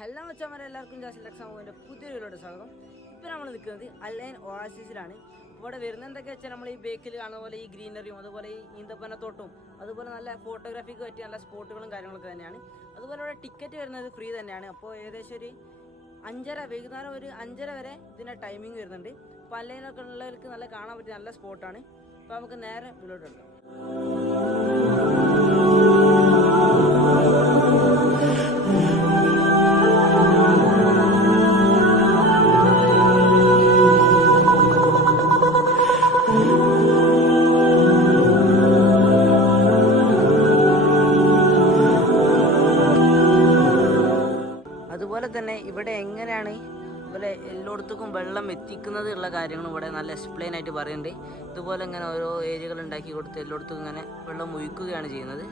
Hello മച്ചാമാരെ, എല്ലാവർക്കും ജാസിൽ ടെക്സാമോൻ്റെ പുതിയൊരു വീഡിയോയുടെ സ്വാഗതം. ഇപ്പോൾ നമ്മൾ നിൽക്കുന്നത് അൽഐൻ ഒയാസിസിലാണ്. ഇവിടെ വരുന്നത് എന്തൊക്കെയാ വെച്ചാൽ നമ്മൾ ഈ ബേക്കിൽ കാണുന്ന പോലെ ഈ ഗ്രീനറിയും അതുപോലെ ഈ ഈന്തപ്പനത്തോട്ടവും അതുപോലെ നല്ല ഫോട്ടോഗ്രാഫിക്ക് പറ്റിയ നല്ല സ്പോട്ടുകളും കാര്യങ്ങളൊക്കെ തന്നെയാണ്. അതുപോലെ ഇവിടെ ടിക്കറ്റ് വരുന്നത് ഫ്രീ തന്നെയാണ്. അപ്പോൾ ഏകദേശം ഒരു 5:30 വൈകുന്നേരം ഒരു 5:30 വരെ ഇതിൻ്റെ ടൈമിംഗ് വരുന്നുണ്ട്. അപ്പോൾ അൽഐനൊക്കെ ഉള്ളവർക്ക് നല്ല കാണാൻ പറ്റിയ നല്ല സ്പോട്ടാണ്. അപ്പോൾ നമുക്ക് നേരെ വീഡിയോട്ട് എടുക്കാം. അതുപോലെ തന്നെ ഇവിടെ എങ്ങനെയാണ് ഇവിടെ എല്ലായിടത്തേക്കും വെള്ളം എത്തിക്കുന്നത് ഉള്ള കാര്യങ്ങളും ഇവിടെ നല്ല എക്സ്പ്ലെയിൻ ആയിട്ട് പറയുന്നുണ്ട്. ഇതുപോലെ ഇങ്ങനെ ഓരോ ഏരിയകൾ ഉണ്ടാക്കി കൊടുത്ത് എല്ലായിടത്തും ഇങ്ങനെ വെള്ളം ഒഴിക്കുകയാണ് ചെയ്യുന്നത്.